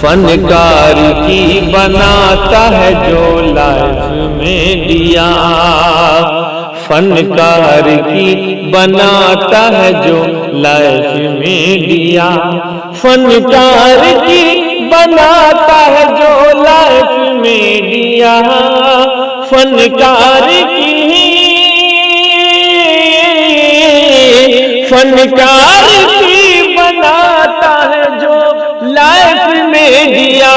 فنکار کی بناتا ہے جو لائف میں دیا، فنکار کی بناتا ہے جو لائف میں دیا، فنکار کی بناتا ہے جو لائف میں دیا، فنکار کی بناتا ہے جو لائف میں دیا،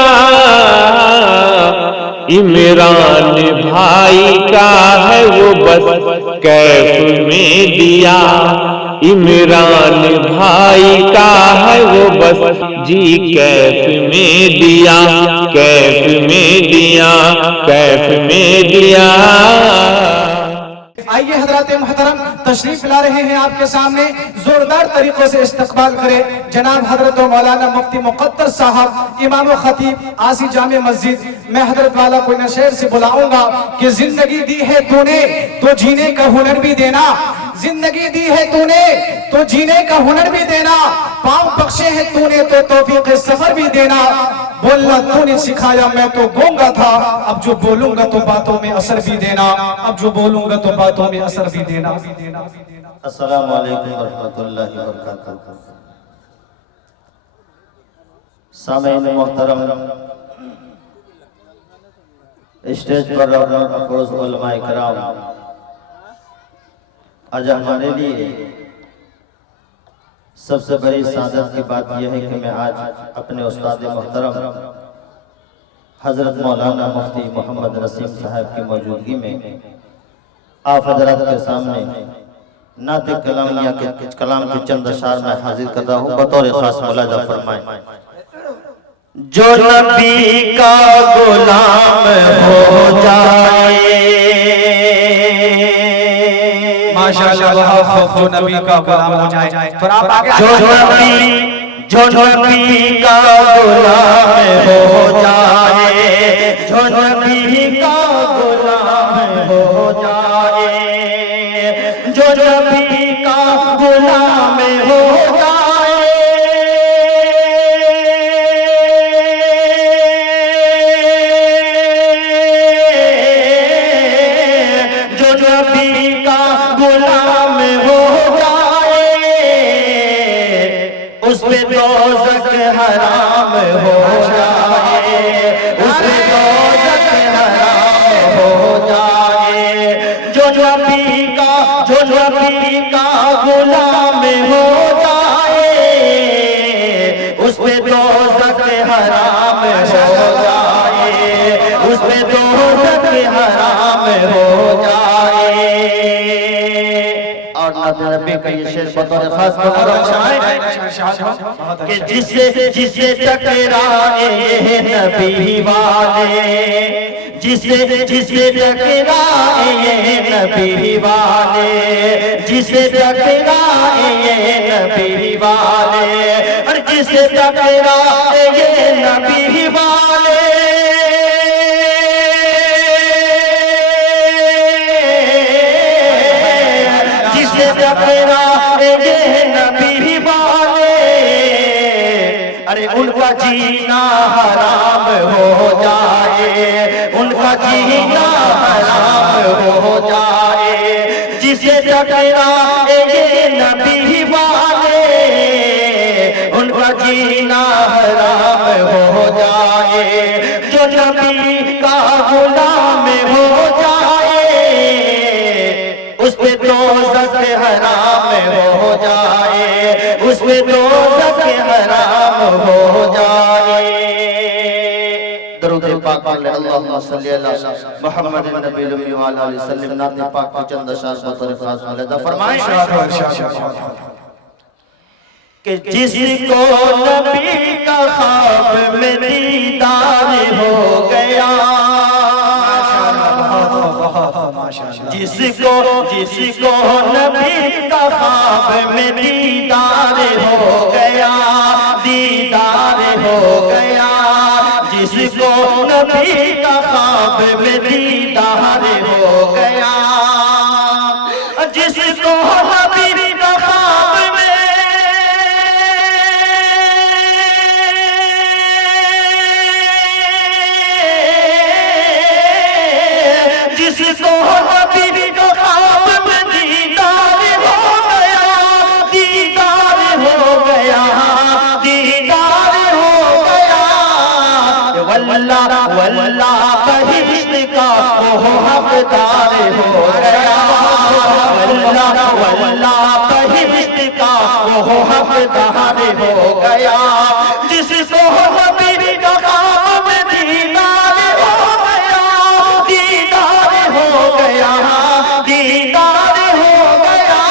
عمران بھائی کا ہے وہ بس کیف میں دیا، عمران بھائی کا ہے وہ بس جی کیف میں دیا، کیف میں دیا، کیف میں دیا۔ آئیے حضرات محترم تشریف لا رہے ہیں آپ کے سامنے، زوردار طریقوں سے استقبال کرے جناب حضرت مولانا مفتی مقدر صاحب امام و خطیب آسی جامع مسجد۔ میں حضرت والا کوئی نہ شعر سے بلاؤں گا کہ زندگی دی ہے تو نے تو جینے کا ہنر بھی دینا، زندگی دی ہے تو نے تو جینے کا ہنر بھی دینا، پاؤں بخشے ہیں تو نے تو توفیق سفر بھی دینا، بولنا تو نے سکھایا میں تو گونگا تھا، اب جو بولوں گا تو باتوں میں اثر بھی دینا، اب جو بولوں گا تو باتوں میں اثر بھی دینا۔ السلام علیکم ورحمۃ اللہ وبرکاتہ۔ سامعین محترم، اسٹیج پر رونق افروز علماء کرام، آج ہمارے لیے سب سے بڑی سعادت کی بات یہ ہے کہ میں آج اپنے استاد محترم حضرت مولانا مفتی محمد نسیم صاحب کی موجودگی میں آپ حضرات کے سامنے نعت کلامیہ کے کلام کے چند اشعار میں حاضر کرتا ہوں، بطور خاص ملاحظہ فرمائیں۔ جو نبی کا غلام ہو جائے، ماشاءاللہ بہت خوب، جو نبی کا غلام ہو جائے، جو نبی کا غلام ہو جائے، جو نبی کا غلام ہو جائے، جو نبی کا غلام ہو جائے، جو نبی کا غلام ہو جائے، اس پہ دوزخ حرام ہو جائے، اس پہ دوزخ حرام ہو جائے، جو نبی کا غلام ہو جائے، اس پہ دوزخ حرام ہو جائے، اس پہ دوزخ حرام ہو جائے۔ اور نعت نبی کا یہ شعر بطور خاص کہ جسے ٹکرائے یہ نبی والے، جسے ٹکرائے یہ نبی والے، جسے ٹکرائے یہ نبی والے، اور جسے ٹکرائے یہ نبی والے، جسے ٹکرائے یہ نبی والے، ارے ان کا جینا حرام ہو جائے، ان کا جینا حرام ہو جائے، جسے ٹکرائے یہ نبی والے، ان کا جینا حرام ہو جائے، جو نبی کا غلام ہو جائے، اس پہ دوزخ حرام ہو جائے، اس پہ دوزخ حرام ہو جائے۔ درود پاک پڑھ لیں، اللہم صلی اللہ محمد نبی الامی وعلی آلہ وسلم۔ نعت پاک کی چند اشعار بطور خاص ملاحظہ فرمائیں کہ جس کو نبی کا خواب میں دیدار ہو گیا، جس کو نبی کا خواب میں دیدار ہو گیا، دیدار ہو گیا، جس کو نبی کا خواب میں دیدار ہو گیا، جس کو نبی کا خواب میں واللہ واللہ بہشت کا وہ حقدار ہو گیا واللہ واللہ بہشت کا وہ حقدار ہو گیا جس صحبت کا خواب دیدار ہو گیا دیدار ہو گیا دیدار ہو گیا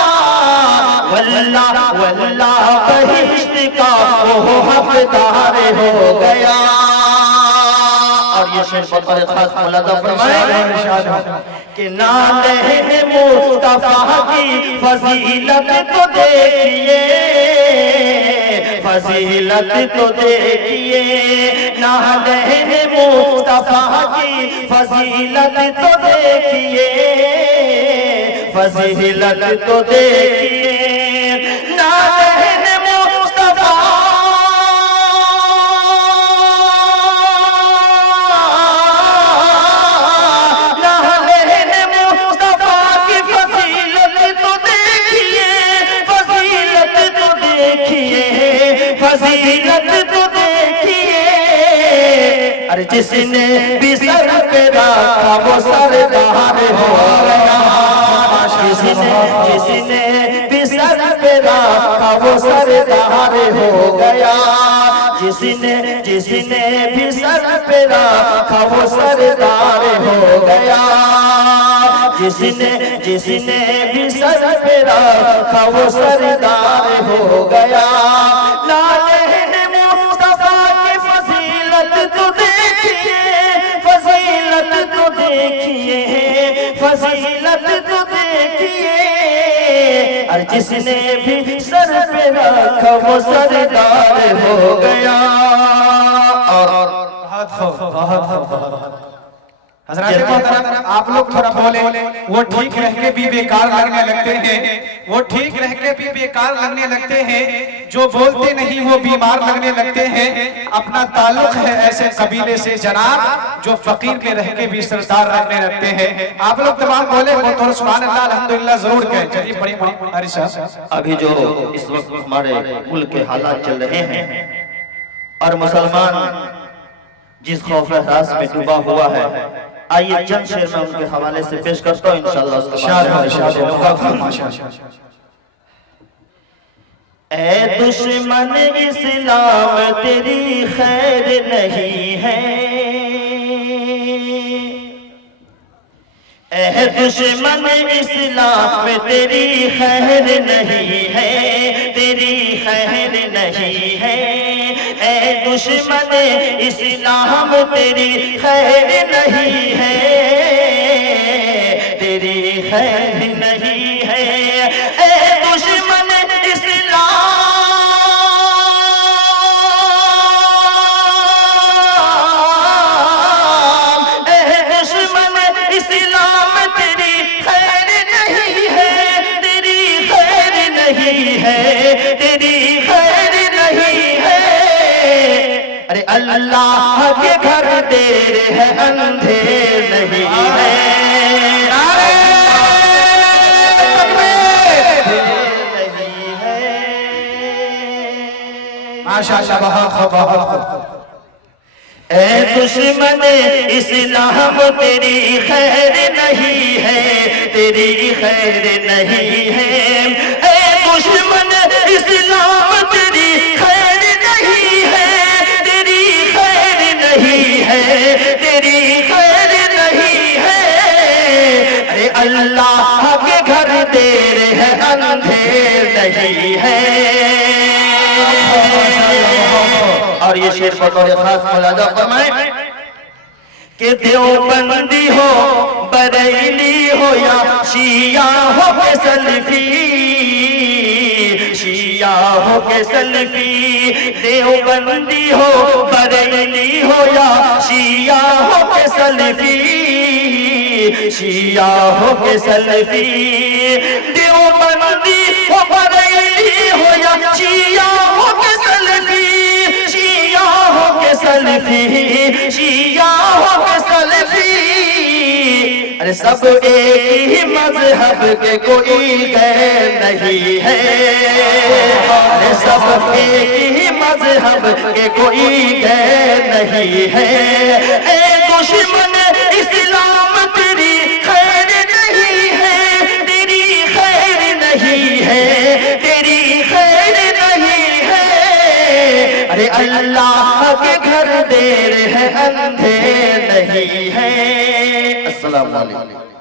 واللہ واللہ بہشت کا وہ حقدار ہو گیا اور یہ شعر بطور خاص ملاحظہ فرمائیں کہ نالہن مصطفیٰ کی فضیلت تو دیکھئے فضیلت تو دیکھئے نالہن مصطفیٰ کی فضیلت تو دیکھئے فضیلت تو دیکھئے نالہن مصطفیٰ فضیلت تو دیکھئے ارے جس نے بھی سر پہ رکھا وہ سردار ہو گیا جس نے بھی سر پہ رکھا وہ سردار ہو گیا جس نے بھی سر پہ رکھا وہ سردار ہو گیا جس نے بھی سر پہ رکھا وہ سردار ہو گیا نالہن مصطفیٰ کی فضیلت تو دیکھئے فضیلت تو دیکھئے فضیلت تو دیکھئے اور جس نے بھی سر پہ رکھا وہ سردار ہو گیا حضرات محترم آپ لوگ تھوڑا بولیں وہ ٹھیک رہ کے بھی بیکار لگنے لگتے ہیں وہ ٹھیک رہ کے بھی بیکار لگنے لگتے ہیں جو بولتے نہیں وہ بیمار لگنے لگتے ہیں اپنا تعلق ہے ایسے قبیلے سے جناب جو فقیر میں رہ کے بھی سردار لگنے لگتے ہیں آپ لوگ تمام بولیں بطور سبحان اللہ الحمدللہ ضرور کہیں چلیے بڑی عرشہ ابھی جو اس وقت ہمارے ملک کے حالات چل رہے ہیں اور مسلمان جس خوف احساس میں ڈوبا ہوا ہے آئیے چند شعر میں ان کے حوالے سے پیش کرتا ہوں انشاءاللہ اس کے بعد اے دشمن اسلام تیری خیر نہیں ہے اے دشمن اسلام تیری خیر نہیں ہے تیری خیر نہیں ہے اے دشمن اسلام تیری خیر نہیں ہے تیری خیر نہیں ہے اے دشمن اسلام اے دشمن اسلام تیری خیر نہیں ہے تیری خیر نہیں ہے تیری خیر نہیں ہے ارے اللہ کے گھر دیر ہے اندھیر نہیں ہے ماشاءاللہ بہت بہت اے دشمن اسلام تیری خیر نہیں ہے تیری خیر نہیں ہے اے دشمن اسلام تیری خیر نہیں ہے تیری خیر نہیں ہے تیری خیر نہیں ہے ارے اللہ کے گھر دیر ہے اندھیر نہیں ہے اور یہ شعر بطور خاص ملاحظہ فرمائیں کہ دیوبندی ہو بریلی ہو یا شیعہ ہو کے سلفی شیعہ ہو کے سلفی دیوبندی ہو بریلی ہو یا شیعہ ہو کے سلفی شیعہ ہو کے سلفی دیوبندی ہو بریلی ہو یا شیعہ ہو کے سلفی سلفی شیعہ ہو کے سلفی ارے ارے سب ایک ہی مذہب کے کوئی غیر نہیں ہے، ارے سب ایک ہی مذہب کے کوئی غیر نہیں ہے، اے دشمن اسلام تیری خیر نہیں ہے، تیری خیر نہیں ہے، تیری خیر نہیں ہے، ارے اللہ کے گھر دیر ہے اندھیر نہیں ہے۔ السلام علیکم۔